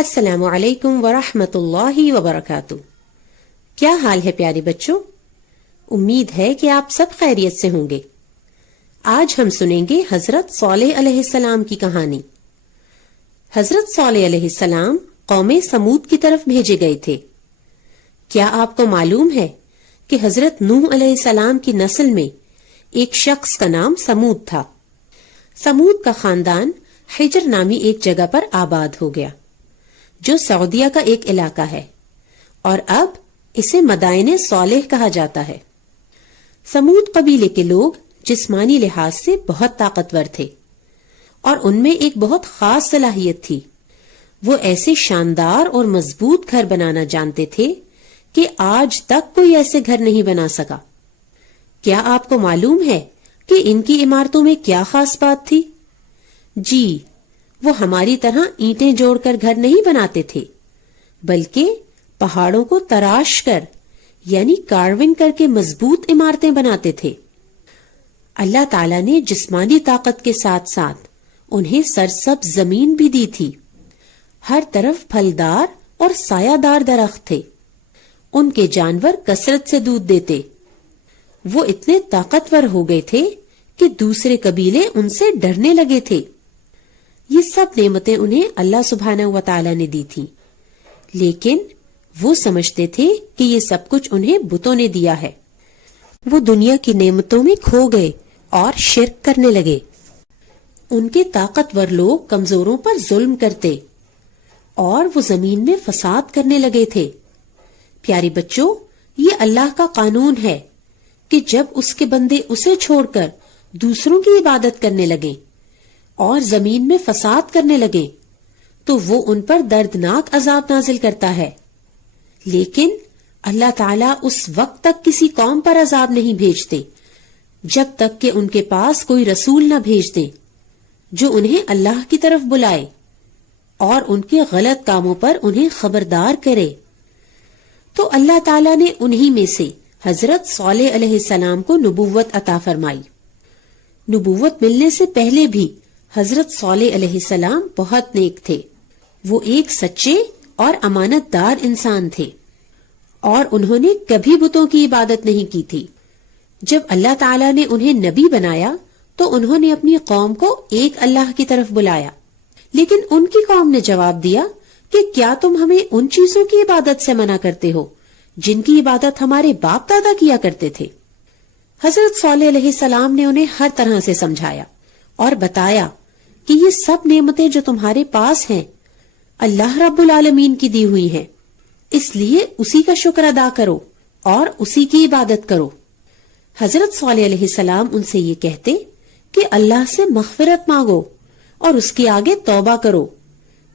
السلام علیکم ورحمۃ اللہ وبرکاتہ۔ کیا حال ہے پیارے بچوں؟ امید ہے کہ آپ سب خیریت سے ہوں گے۔ آج ہم سنیں گے حضرت صالح علیہ السلام کی کہانی۔ حضرت صالح علیہ السلام قوم سمود کی طرف بھیجے گئے تھے۔ کیا آپ کو معلوم ہے کہ حضرت نوح علیہ السلام کی نسل میں ایک شخص کا نام سمود تھا؟ سمود کا خاندان حجر نامی ایک جگہ پر آباد ہو گیا جو سعودیہ کا ایک علاقہ ہے، اور اب اسے مدائن صالح کہا جاتا ہے۔ سمود قبیلے کے لوگ جسمانی لحاظ سے بہت طاقتور تھے اور ان میں ایک بہت خاص صلاحیت تھی۔ وہ ایسے شاندار اور مضبوط گھر بنانا جانتے تھے کہ آج تک کوئی ایسے گھر نہیں بنا سکا۔ کیا آپ کو معلوم ہے کہ ان کی عمارتوں میں کیا خاص بات تھی؟ جی، وہ ہماری طرح اینٹیں جوڑ کر گھر نہیں بناتے تھے، بلکہ پہاڑوں کو تراش کر یعنی کارونگ کر کے مضبوط عمارتیں بناتے تھے۔ اللہ تعالیٰ نے جسمانی طاقت کے ساتھ ساتھ انہیں سرسبز زمین بھی دی تھی۔ ہر طرف پھلدار اور سایہ دار درخت تھے۔ ان کے جانور کثرت سے دودھ دیتے۔ وہ اتنے طاقتور ہو گئے تھے کہ دوسرے قبیلے ان سے ڈرنے لگے تھے۔ یہ سب نعمتیں انہیں اللہ سبحانہ و تعالیٰ نے دی تھی، لیکن وہ سمجھتے تھے کہ یہ سب کچھ انہیں بتوں نے دیا ہے۔ وہ دنیا کی نعمتوں میں کھو گئے اور شرک کرنے لگے۔ ان کے طاقتور لوگ کمزوروں پر ظلم کرتے اور وہ زمین میں فساد کرنے لگے تھے۔ پیارے بچوں، یہ اللہ کا قانون ہے کہ جب اس کے بندے اسے چھوڑ کر دوسروں کی عبادت کرنے لگیں اور زمین میں فساد کرنے لگے تو وہ ان پر دردناک عذاب نازل کرتا ہے۔ لیکن اللہ تعالیٰ اس وقت تک کسی قوم پر عذاب نہیں بھیجتے جب تک کہ ان کے پاس کوئی رسول نہ بھیج دیں جو انہیں اللہ کی طرف بلائے اور ان کے غلط کاموں پر انہیں خبردار کرے۔ تو اللہ تعالیٰ نے انہی میں سے حضرت صالح علیہ السلام کو نبوت عطا فرمائی۔ نبوت ملنے سے پہلے بھی حضرت صالح علیہ السلام بہت نیک تھے۔ وہ ایک سچے اور امانت دار انسان تھے اور انہوں نے کبھی بتوں کی عبادت نہیں کی تھی۔ جب اللہ تعالیٰ نے انہیں نبی بنایا تو انہوں نے اپنی قوم کو ایک اللہ کی طرف بلایا، لیکن ان کی قوم نے جواب دیا کہ کیا تم ہمیں ان چیزوں کی عبادت سے منع کرتے ہو جن کی عبادت ہمارے باپ دادا کیا کرتے تھے؟ حضرت صالح علیہ السلام نے انہیں ہر طرح سے سمجھایا اور بتایا کہ یہ سب نعمتیں جو تمہارے پاس ہیں اللہ رب العالمین کی دی ہوئی ہیں، اس لیے اسی کا شکر ادا کرو اور اسی کی عبادت کرو۔ حضرت صالح علیہ السلام ان سے یہ کہتے کہ اللہ سے مغفرت مانگو اور اس کے آگے توبہ کرو،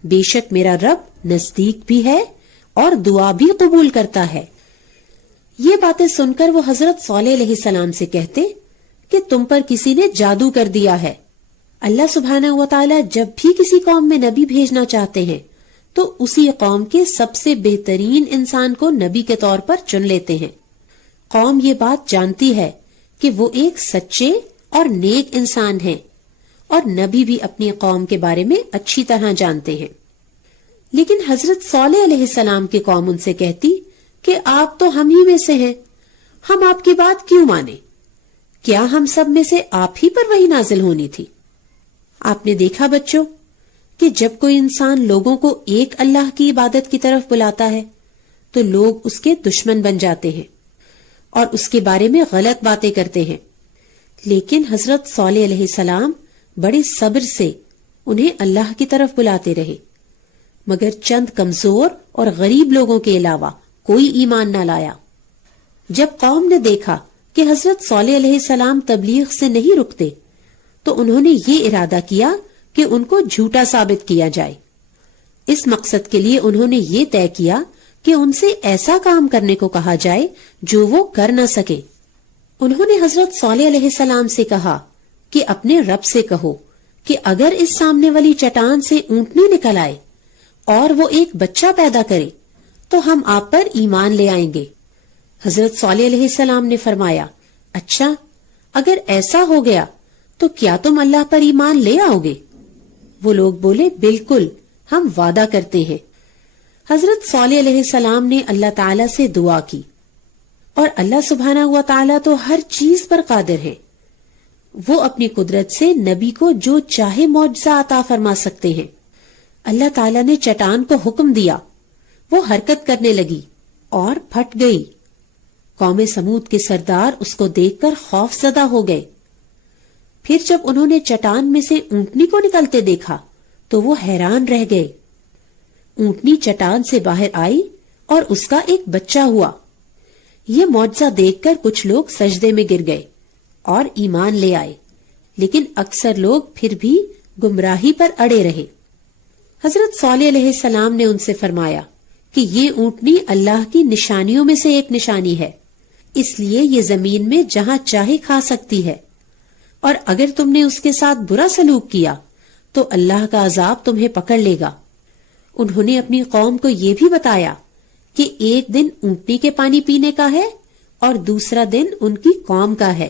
بے شک میرا رب نزدیک بھی ہے اور دعا بھی قبول کرتا ہے۔ یہ باتیں سن کر وہ حضرت صالح علیہ السلام سے کہتے کہ تم پر کسی نے جادو کر دیا ہے۔ اللہ سبحانہ و تعالیٰ جب بھی کسی قوم میں نبی بھیجنا چاہتے ہیں تو اسی قوم کے سب سے بہترین انسان کو نبی کے طور پر چن لیتے ہیں۔ قوم یہ بات جانتی ہے کہ وہ ایک سچے اور نیک انسان ہیں، اور نبی بھی اپنی قوم کے بارے میں اچھی طرح جانتے ہیں۔ لیکن حضرت صالح علیہ السلام کی قوم ان سے کہتی کہ آپ تو ہم ہی میں سے ہیں، ہم آپ کی بات کیوں مانیں؟ کیا ہم سب میں سے آپ ہی پر وحی نازل ہونی تھی؟ آپ نے دیکھا بچوں کہ جب کوئی انسان لوگوں کو ایک اللہ کی عبادت کی طرف بلاتا ہے تو لوگ اس کے دشمن بن جاتے ہیں اور اس کے بارے میں غلط باتیں کرتے ہیں۔ لیکن حضرت صالح علیہ السلام بڑے صبر سے انہیں اللہ کی طرف بلاتے رہے، مگر چند کمزور اور غریب لوگوں کے علاوہ کوئی ایمان نہ لایا۔ جب قوم نے دیکھا کہ حضرت صالح علیہ السلام تبلیغ سے نہیں رکتے تو انہوں نے یہ ارادہ کیا کہ ان کو جھوٹا ثابت کیا جائے۔ اس مقصد کے لیے انہوں نے یہ طے کیا کہ ان سے ایسا کام کرنے کو کہا جائے جو وہ کر نہ سکے۔ انہوں نے حضرت صالح علیہ السلام سے کہا کہ اپنے رب سے کہو کہ اگر اس سامنے والی چٹان سے اونٹنی نکل آئے اور وہ ایک بچہ پیدا کرے تو ہم آپ پر ایمان لے آئیں گے۔ حضرت صالح علیہ السلام نے فرمایا، اچھا اگر ایسا ہو گیا تو کیا تم اللہ پر ایمان لے آؤ گے؟ وہ لوگ بولے، بالکل، ہم وعدہ کرتے ہیں حضرت صالح علیہ السلام نے اللہ تعالیٰ سے دعا کی، اور اللہ سبحانہ ہوا تعالیٰ تو ہر چیز پر قادر ہے. وہ اپنی قدرت سے نبی کو جو چاہے معجزہ عطا فرما سکتے ہیں. اللہ تعالیٰ نے چٹان کو حکم دیا، وہ حرکت کرنے لگی اور پھٹ گئی. قوم سمود کے سردار اس کو دیکھ کر خوف زدہ ہو گئے. پھر جب انہوں نے چٹان میں سے اونٹنی کو نکلتے دیکھا تو وہ حیران رہ گئے. اونٹنی چٹان سے باہر آئی اور اس کا ایک بچہ ہوا. یہ معجزہ دیکھ کر کچھ لوگ سجدے میں گر گئے اور ایمان لے آئے، لیکن اکثر لوگ پھر بھی گمراہی پر اڑے رہے. حضرت صالح علیہ السلام نے ان سے فرمایا کہ یہ اونٹنی اللہ کی نشانیوں میں سے ایک نشانی ہے، اس لیے یہ زمین میں جہاں چاہے کھا سکتی ہے، اور اگر تم نے اس کے ساتھ برا سلوک کیا تو اللہ کا عذاب تمہیں پکڑ لے گا. انہوں نے اپنی قوم کو یہ بھی بتایا کہ ایک دن اونٹنی کے پانی پینے کا ہے اور دوسرا دن ان کی قوم کا ہے.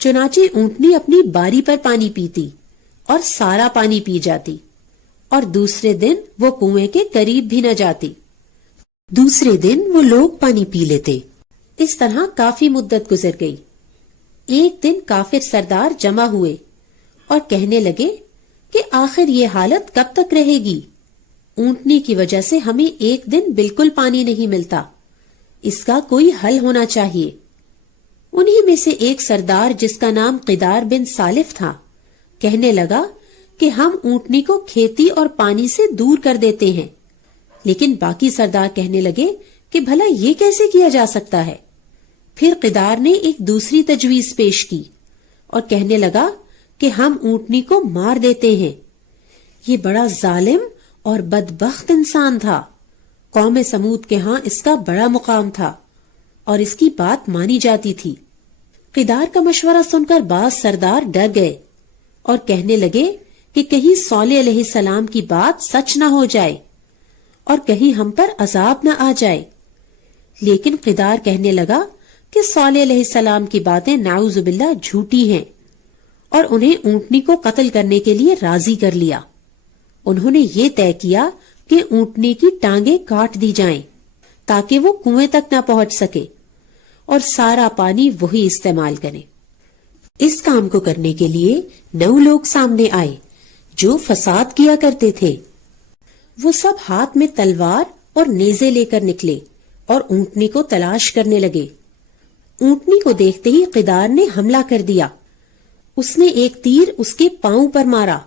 چنانچہ اونٹنی اپنی باری پر پانی پیتی اور سارا پانی پی جاتی، اور دوسرے دن وہ کنویں کے قریب بھی نہ جاتی. دوسرے دن وہ لوگ پانی پی لیتے. اس طرح کافی مدت گزر گئی. ایک دن کافر سردار جمع ہوئے اور کہنے لگے کہ آخر یہ حالت کب تک رہے گی؟ اونٹنی کی وجہ سے ہمیں ایک دن بالکل پانی نہیں ملتا، اس کا کوئی حل ہونا چاہیے. انہی میں سے ایک سردار جس کا نام قدار بن سالف تھا کہنے لگا کہ ہم اونٹنی کو کھیتی اور پانی سے دور کر دیتے ہیں. لیکن باقی سردار کہنے لگے کہ بھلا یہ کیسے کیا جا سکتا ہے؟ پھر قدار نے ایک دوسری تجویز پیش کی اور کہنے لگا کہ ہم اونٹنی کو مار دیتے ہیں. یہ بڑا ظالم اور بدبخت انسان تھا. قوم سمود کے ہاں اس کا بڑا مقام تھا اور اس کی بات مانی جاتی تھی. قدار کا مشورہ سن کر بعض سردار ڈر گئے اور کہنے لگے کہ کہیں صالح علیہ السلام کی بات سچ نہ ہو جائے اور کہیں ہم پر عذاب نہ آ جائے. لیکن قدار کہنے لگا کہ صالح علیہ السلام کی باتیں نعوذ باللہ جھوٹی ہیں، اور انہیں اونٹنی کو قتل کرنے کے لیے راضی کر لیا. انہوں نے یہ طے کیا کہ اونٹنی کی ٹانگیں کاٹ دی جائیں تاکہ وہ کنویں تک نہ پہنچ سکے اور سارا پانی وہی استعمال کرے. اس کام کو کرنے کے لیے 9 لوگ سامنے آئے جو فساد کیا کرتے تھے. وہ سب ہاتھ میں تلوار اور نیزے لے کر نکلے اور اونٹنی کو تلاش کرنے لگے. اونٹنی کو دیکھتے ہی قدار نے حملہ کر دیا. اس نے ایک تیر اس کے پاؤں پر مارا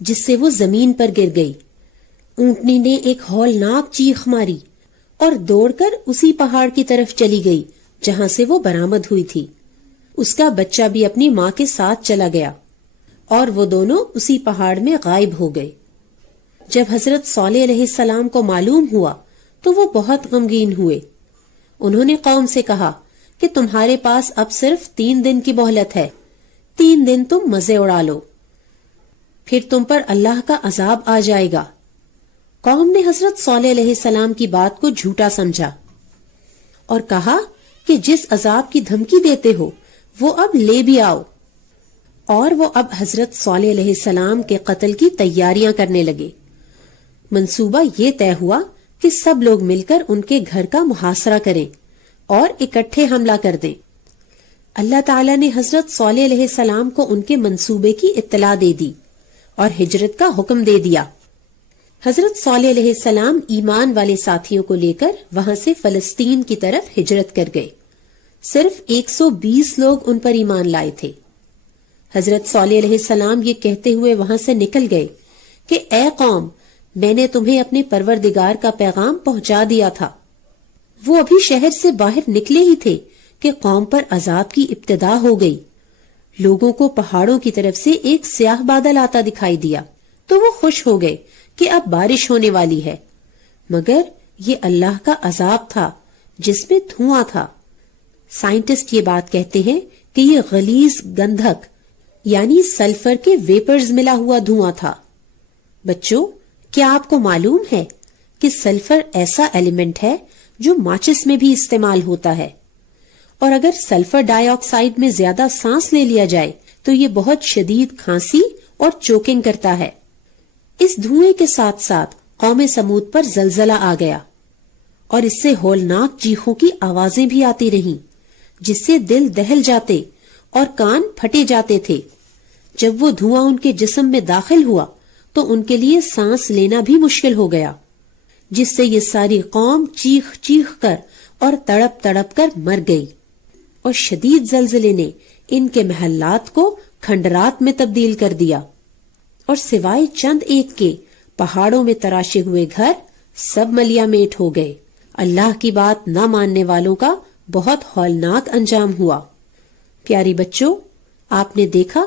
جس سے وہ زمین پر گر گئی. اونٹنی نے ایک ہولناک چیخ ماری اور دوڑ کر اسی پہاڑ کی طرف چلی گئی جہاں سے وہ برآمد ہوئی تھی. اس کا بچہ بھی اپنی ماں کے ساتھ چلا گیا اور وہ دونوں اسی پہاڑ میں غائب ہو گئے. جب حضرت صالح علیہ السلام کو معلوم ہوا تو وہ بہت غمگین ہوئے. انہوں نے قوم سے کہا کہ تمہارے پاس اب صرف 3 دن کی مہلت ہے. 3 دن تم مزے اڑا لو، پھر تم پر اللہ کا عذاب آ جائے گا. قوم نے حضرت صالح علیہ السلام کی بات کو جھوٹا سمجھا اور کہا کہ جس عذاب کی دھمکی دیتے ہو وہ اب لے بھی آؤ. اور وہ اب حضرت صالح علیہ السلام کے قتل کی تیاریاں کرنے لگے. منصوبہ یہ طے ہوا کہ سب لوگ مل کر ان کے گھر کا محاصرہ کریں اور اکٹھے حملہ کر دیں. اللہ تعالیٰ نے حضرت صالح علیہ السلام کو ان کے منصوبے کی اطلاع دے دی اور ہجرت کا حکم دے دیا. حضرت صالح علیہ السلام ایمان والے ساتھیوں کو لے کر وہاں سے فلسطین کی طرف ہجرت کر گئے. صرف 120 لوگ ان پر ایمان لائے تھے. حضرت صالح علیہ السلام یہ کہتے ہوئے وہاں سے نکل گئے کہ اے قوم، میں نے تمہیں اپنے پروردگار کا پیغام پہنچا دیا تھا. وہ ابھی شہر سے باہر نکلے ہی تھے کہ قوم پر عذاب کی ابتدا ہو گئی. لوگوں کو پہاڑوں کی طرف سے ایک سیاہ بادل آتا دکھائی دیا تو وہ خوش ہو گئے کہ اب بارش ہونے والی ہے، مگر یہ اللہ کا عذاب تھا جس میں دھواں تھا. سائنٹسٹ یہ بات کہتے ہیں کہ یہ غلیظ گندھک یعنی سلفر کے ویپرز ملا ہوا دھواں تھا. بچوں، کیا آپ کو معلوم ہے کہ سلفر ایسا ایلیمنٹ ہے جو ماچس میں بھی استعمال ہوتا ہے، اور اگر سلفر ڈائی آکسائڈ میں زیادہ سانس لے لیا جائے تو یہ بہت شدید کھانسی اور چوکنگ کرتا ہے. اس دھوئیں کے ساتھ ساتھ قوم سمود پر زلزلہ آ گیا اور اس سے ہولناک چیخوں کی آوازیں بھی آتی رہیں، جس سے دل دہل جاتے اور کان پھٹے جاتے تھے۔ جب وہ دھواں ان کے جسم میں داخل ہوا تو ان کے لیے سانس لینا بھی مشکل ہو گیا، جس سے یہ ساری قوم چیخ چیخ کر اور تڑپ تڑپ کر مر گئی، اور شدید زلزلے نے ان کے محلات کو کھنڈرات میں تبدیل کر دیا، اور سوائے چند ایک کے پہاڑوں میں تراشے ہوئے گھر سب ملیا میٹ ہو گئے۔ اللہ کی بات نہ ماننے والوں کا بہت ہولناک انجام ہوا۔ پیاری بچوں، آپ نے دیکھا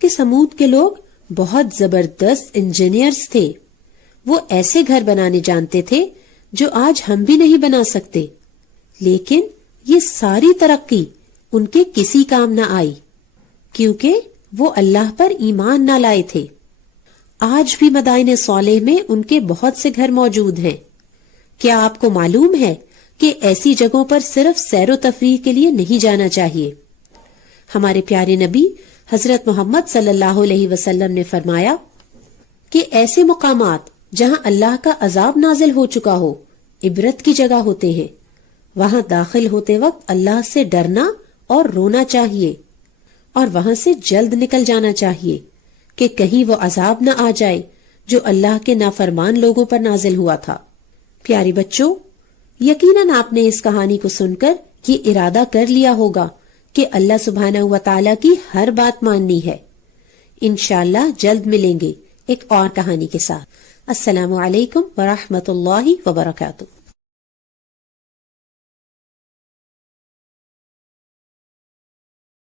کہ سمود کے لوگ بہت زبردست انجینئرز تھے۔ وہ ایسے گھر بنانے جانتے تھے جو آج ہم بھی نہیں بنا سکتے، لیکن یہ ساری ترقی ان کے کسی کام نہ آئی، کیونکہ وہ اللہ پر ایمان نہ لائے تھے۔ آج بھی مدائن صالح میں ان کے بہت سے گھر موجود ہیں۔ کیا آپ کو معلوم ہے کہ ایسی جگہوں پر صرف سیر و تفریح کے لیے نہیں جانا چاہیے؟ ہمارے پیارے نبی حضرت محمد صلی اللہ علیہ وسلم نے فرمایا کہ ایسے مقامات جہاں اللہ کا عذاب نازل ہو چکا ہو عبرت کی جگہ ہوتے ہیں۔ وہاں داخل ہوتے وقت اللہ سے ڈرنا اور رونا چاہیے، اور وہاں سے جلد نکل جانا چاہیے کہ کہیں وہ عذاب نہ آ جائے جو اللہ کے نافرمان لوگوں پر نازل ہوا تھا۔ پیاری بچوں، یقیناً آپ نے اس کہانی کو سن کر یہ ارادہ کر لیا ہوگا کہ اللہ سبحانہ و تعالیٰ کی ہر بات ماننی ہے۔ انشاءاللہ جلد ملیں گے ایک اور کہانی کے ساتھ۔ السلام علیکم ورحمۃ اللہ وبرکاتہ۔